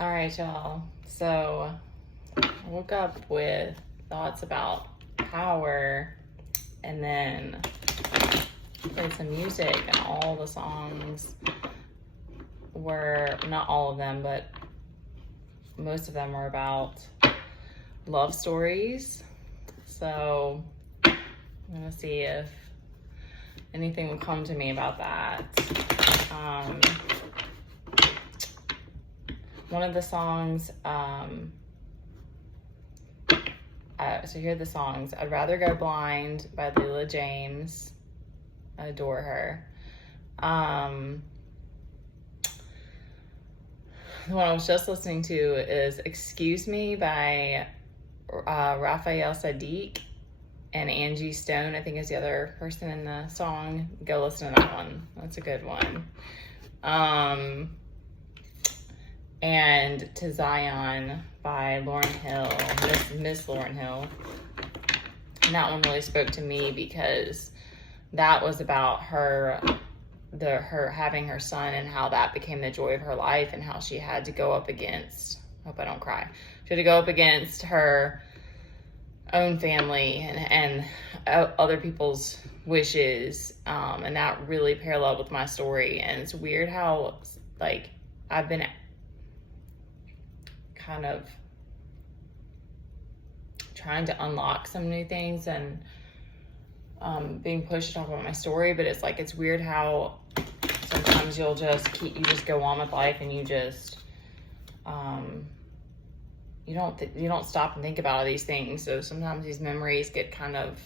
All right, y'all. So I woke up with thoughts about power, and then played some music, and all the songs were, not all of them, but most of them were about love stories. So I'm gonna see if anything will come to me about that. One of the songs, so here are the songs. I'd Rather Go Blind by Leela James. I adore her. The one I was just listening to is Excuse Me by Raphael Sadiq, and Angie Stone, I think, is the other person in the song. Go listen to that one. That's a good one. And To Zion by Lauryn Hill, Miss Lauryn Hill. And that one really spoke to me because that was about her having her son and how that became the joy of her life, and how she had to go up against, hope I don't cry, she had to go up against her own family and other people's wishes, and that really paralleled with my story. And it's weird how, like, I've been kind of trying to unlock some new things and being pushed to talk about my story, but it's like, it's weird how sometimes you just go on with life, and you just you don't stop and think about all these things. So sometimes these memories get kind of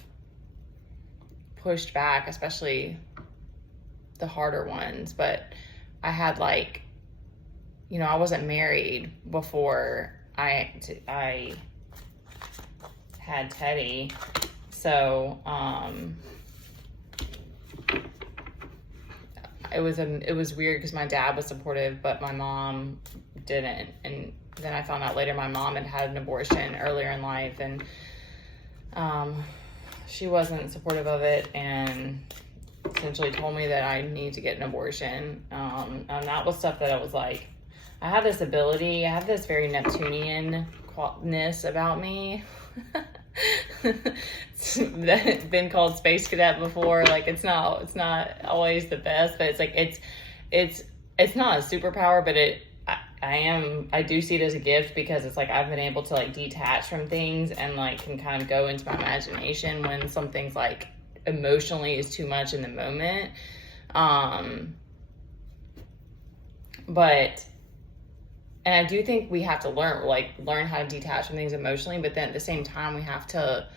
pushed back, especially the harder ones. But I had, like, I wasn't married before I had Teddy. So it was weird because my dad was supportive, but my mom didn't. And then I found out later my mom had an abortion earlier in life, and she wasn't supportive of it, and essentially told me that I need to get an abortion. And that was stuff that I was like, I have this ability, I have this very Neptunian-ness about me. It's been called Space Cadet before. Like, it's not always the best, but it's like, it's not a superpower, but I do see it as a gift, because it's like I've been able to, like, detach from things and, like, can kind of go into my imagination when something's, like, emotionally is too much in the moment. And I do think we have to learn how to detach from things emotionally, but then at the same time we have to,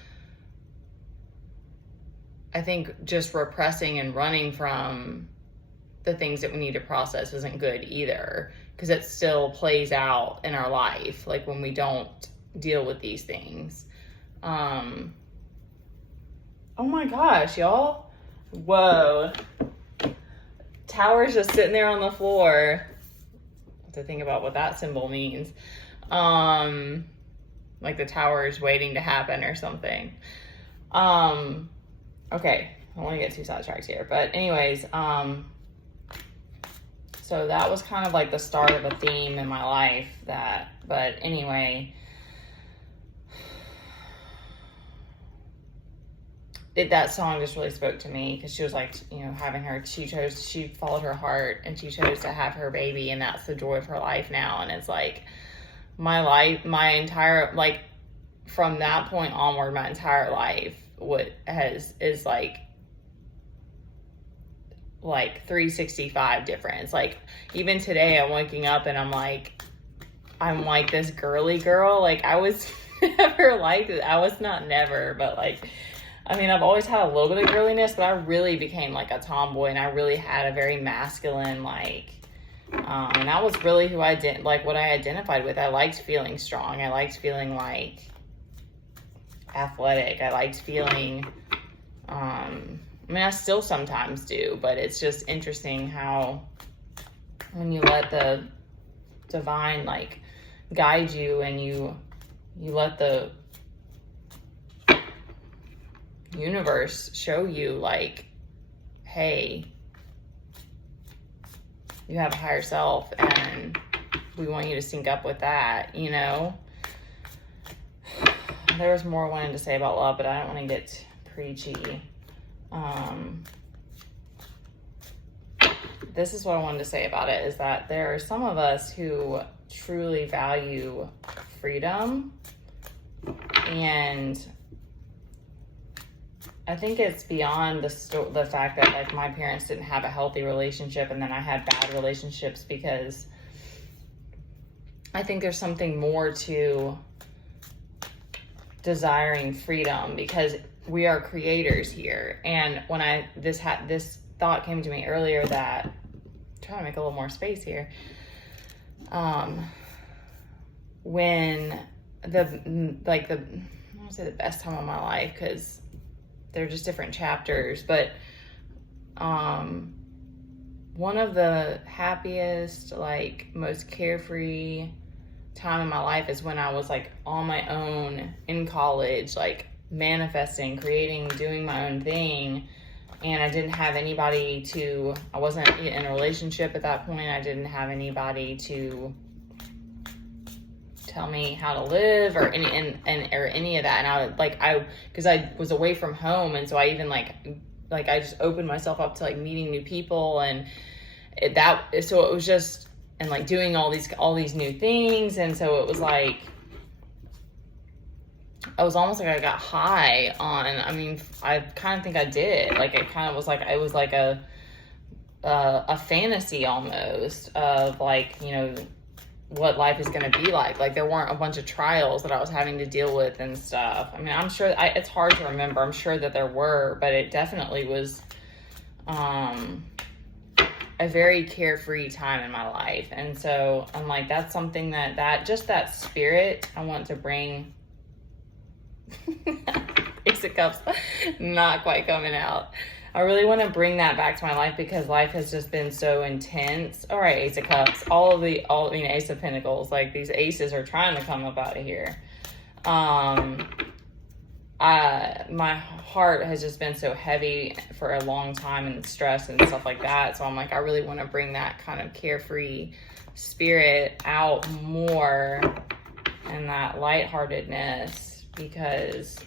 I think, just repressing and running from the things that we need to process isn't good either, because it still plays out in our life, like when we don't deal with these things. Oh my gosh, y'all. Whoa. Tower's just sitting there on the floor. To think about what that symbol means. Like the tower is waiting to happen or something. Okay, I don't want to get too sidetracked here, but anyways, so that was kind of like the start of a theme in my life, but anyway, that song just really spoke to me, because she was like, she followed her heart, and she chose to have her baby, and that's the joy of her life now. And it's like, my entire, like, from that point onward, my entire life is like 365 different. It's like, even today I'm waking up and I'm like this girly girl. Like, I was never like that. I was not never, but like, I mean, I've always had a little bit of girliness, but I really became like a tomboy, and I really had a very masculine, like, and that was really who I did, like, what I identified with. I liked feeling strong. I liked feeling, like, athletic. I liked feeling, I mean, I still sometimes do, but it's just interesting how when you let the divine, like, guide you, and you let the universe show you, like, hey, you have a higher self, and we want you to sync up with that, you know? There was more I wanted to say about love, but I don't want to get preachy. This is what I wanted to say about it, is that there are some of us who truly value freedom, and I think it's beyond the fact that like my parents didn't have a healthy relationship and then I had bad relationships, because I think there's something more to desiring freedom, because we are creators here. And when this thought came to me earlier, that I'm trying to make a little more space here. When I don't want to say the best time of my life, because they're just different chapters, but one of the happiest, like most carefree time in my life is when I was like on my own in college, like manifesting, creating, doing my own thing. And I didn't have anybody I wasn't in a relationship at that point. I didn't have anybody to tell me how to live or any of that. And because I was away from home. And so I even I just opened myself up to like meeting new people, and so it was just, and like doing all these new things. And so it was like, I was almost like I got high on, I kind of think I did. Like it kind of was like, it was like a fantasy almost of like, you know, what life is going to be like. Like there weren't a bunch of trials that I was having to deal with and stuff. I mean, I'm sure it's hard to remember. I'm sure that there were, but it definitely was a very carefree time in my life. And so I'm like, that's something that spirit I want to bring. Ace of Cups not quite coming out. I really want to bring that back to my life, because life has just been so intense. All right, Ace of Cups, Ace of Pentacles, like these aces are trying to come up out of here. My heart has just been so heavy for a long time, and stress and stuff like that. So I'm like, I really want to bring that kind of carefree spirit out more, and that lightheartedness, because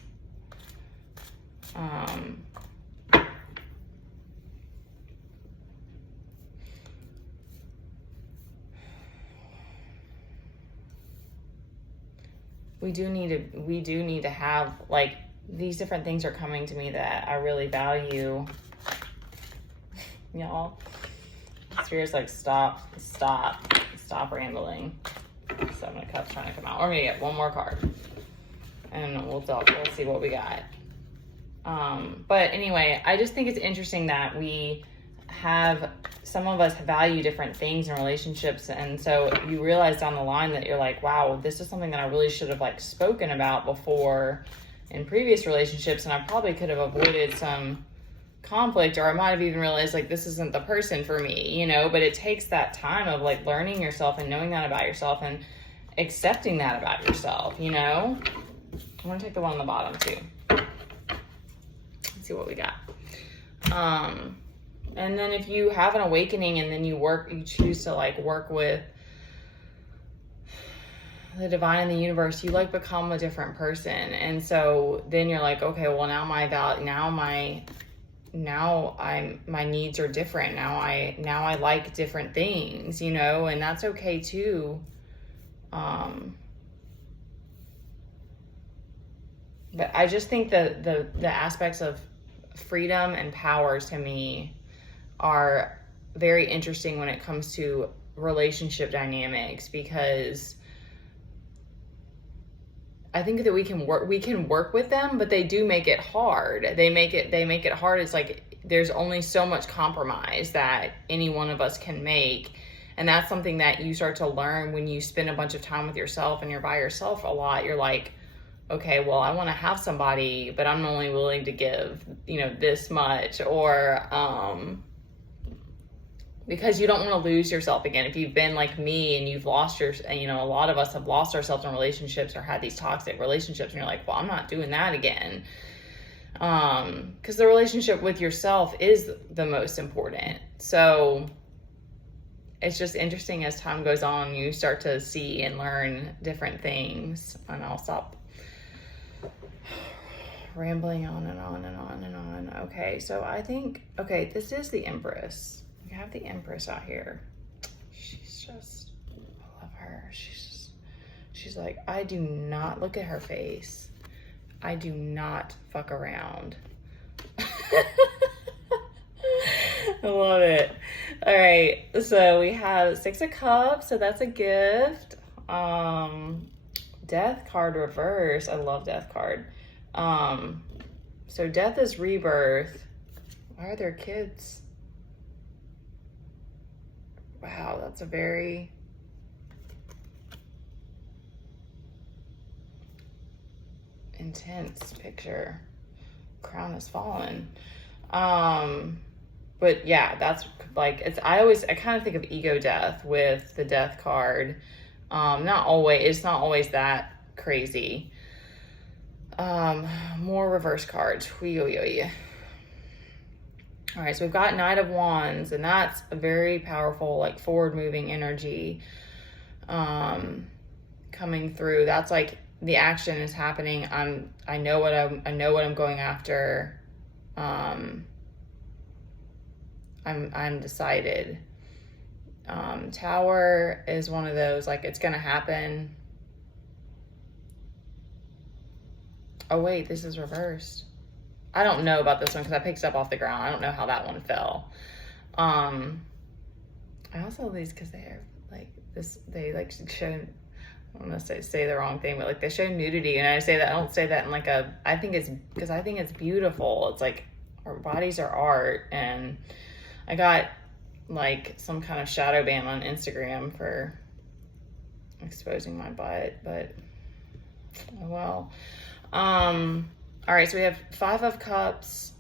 we do need to have, like, these different things are coming to me that I really value. Y'all, Spirit's like, stop rambling. Seven of Cups trying to come out. We're gonna get one more card, and we'll see what we got. But anyway, I just think it's interesting that some of us value different things in relationships. And so you realize down the line that you're like, wow, this is something that I really should have like spoken about before in previous relationships. And I probably could have avoided some conflict, or I might have even realized like, this isn't the person for me, you know. But it takes that time of like learning yourself and knowing that about yourself and accepting that about yourself, you know. I want to take the one on the bottom too. Let's see what we got. And then if you have an awakening and then you choose to like work with the divine and the universe, you like become a different person. And so then you're like, okay, well now my needs are different. Now I like different things, you know, and that's okay too. But I just think that the aspects of freedom and power to me are very interesting when it comes to relationship dynamics, because I think that we can work with them, but they do make it hard. They make it hard. It's like there's only so much compromise that any one of us can make. And that's something that you start to learn when you spend a bunch of time with yourself and you're by yourself a lot. You're like, okay, well, I want to have somebody, but I'm only willing to give, you know, this much, or because you don't want to lose yourself again. If you've been like me and you've lost a lot of us have lost ourselves in relationships or had these toxic relationships, and you're like, well, I'm not doing that again. Because the relationship with yourself is the most important. So it's just interesting as time goes on, you start to see and learn different things. And I'll stop rambling on and on and on and on. Okay, so I think, okay, this is the Empress. We have the Empress out here. She's just, I love her. She's like, I do not look at her face. I do not fuck around. I love it. All right, so we have Six of Cups, so that's a gift. Death card reverse. I love Death card. So death is rebirth. Why are there kids? Wow, that's a very intense picture. Crown has fallen. But yeah, that's like, I kind of think of ego death with the death card. It's not always that crazy. More reverse cards. All right, so we've got Knight of Wands, and that's a very powerful, like, forward-moving energy coming through. That's like the action is happening. I know what I'm going after. I'm decided. Tower is one of those, like, it's gonna happen. Oh wait, this is reversed. I don't know about this one because I picked it up off the ground. I don't know how that one fell. I also love these because they're like this. They like show. I'm gonna say the wrong thing, but like they show nudity, and I don't say that in like a. I think it's because I think it's beautiful. It's like our bodies are art, and I got like some kind of shadow ban on Instagram for exposing my butt, but oh well. All right, so we have Five of Cups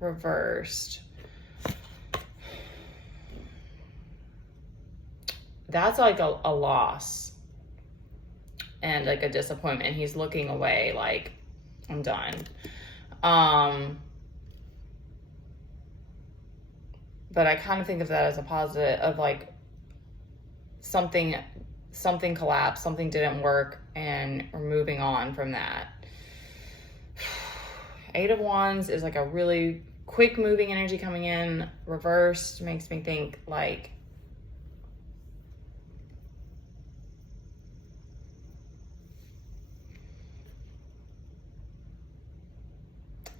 reversed. That's like a loss and like a disappointment. He's looking away like, I'm done. But I kind of think of that as a positive of like something collapsed, something didn't work, and we're moving on from that. Eight of Wands is like a really quick moving energy coming in. Reversed makes me think like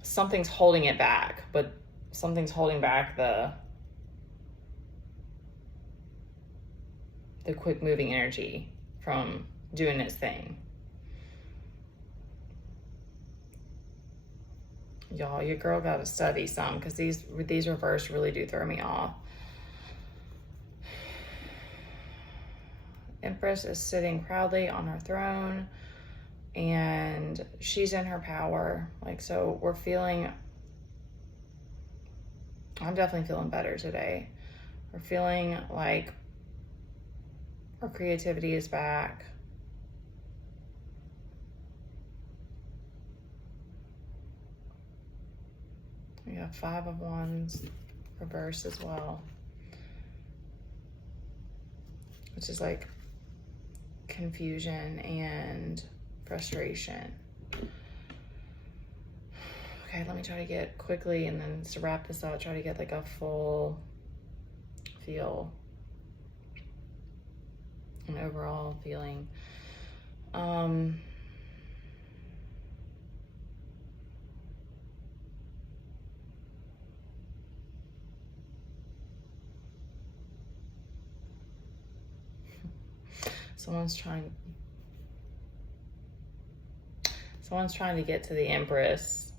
something's holding it back, but something's holding back the quick moving energy from doing its thing. Y'all, your girl got to study some because these reverse really do throw me off. Empress is sitting proudly on her throne and she's in her power. Like, so I'm definitely feeling better today. We're feeling like our creativity is back. We have Five of Wands reverse as well, which is like confusion and frustration. Okay, let me try to get quickly, and then to wrap this out, try to get like a full feel, an overall feeling. Someone's trying to get to the Empress,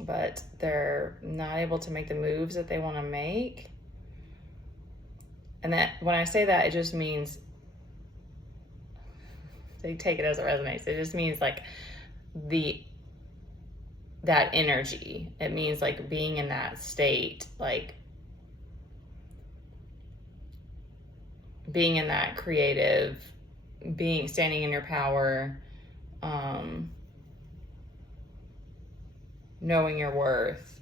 but they're not able to make the moves that they want to make. And that, when I say that, it just means, they take it as it resonates. It just means like that energy. It means like being in that state, like being in that creative, standing in your power, knowing your worth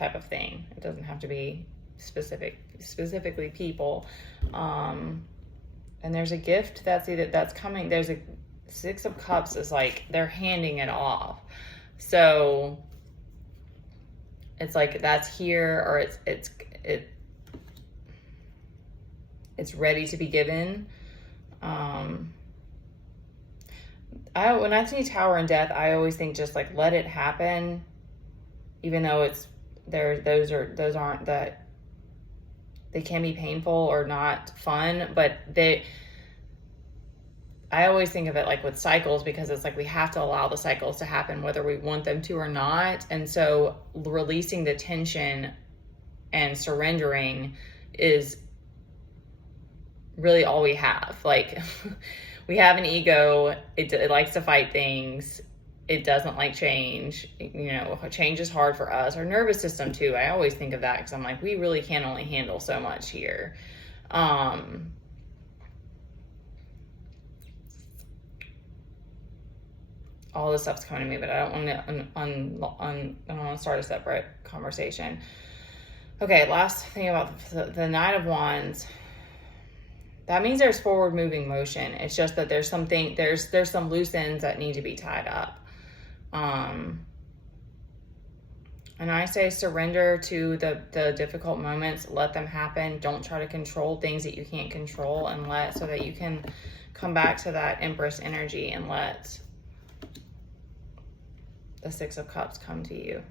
type of thing. It doesn't have to be specifically people. And there's a gift that's coming. There's a Six of Cups is like they're handing it off. So it's like that's here, or it's ready to be given. When I see Tower and Death, I always think just like let it happen, even though it's there. Those aren't that. They can be painful or not fun, but I always think of it like with cycles, because it's like we have to allow the cycles to happen whether we want them to or not. And so releasing the tension and surrendering is really all we have. Like we have an ego, it likes to fight things, it doesn't like change. You know, change is hard for us. Our nervous system too, I always think of that, because I'm like, we really can only handle so much here. All this stuff's coming to me, but I don't want to start a separate conversation. Okay, last thing about the Knight of Wands. That means there's forward moving motion. It's just that there's some loose ends that need to be tied up. And I say surrender to the difficult moments, let them happen. Don't try to control things that you can't control, and so that you can come back to that Empress energy and let the Six of Cups come to you.